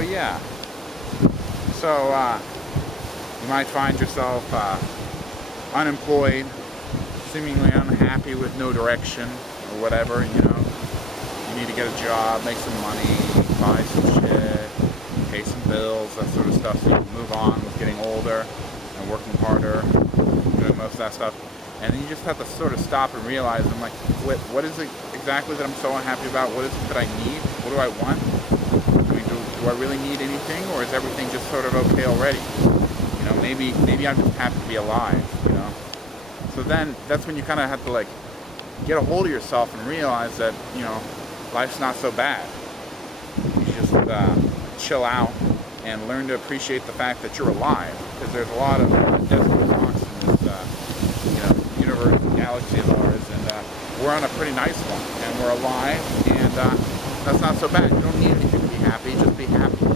yeah. So you might find yourself unemployed, seemingly unhappy with no direction or whatever, you know. You need to get a job, make some money, buy some shit, pay some bills, that sort of stuff, so you can move on with getting older and working harder, doing most of that stuff. And then you just have to sort of stop and realize, I'm like, what is it exactly that I'm so unhappy about? What is it that I need? What do I want? I mean, do I really need anything, or is everything just sort of okay already? You know, maybe I'm just happy to be alive, you know? So then, that's when you kind of have to, like, get a hold of yourself and realize that, you know, life's not so bad. You just chill out and learn to appreciate the fact that you're alive, because there's a lot of desolate rocks in this, you know, universe, galaxy of ours, and we're on a pretty nice one, and we're alive, and that's not so bad. You don't need anything to be happy, just be happy.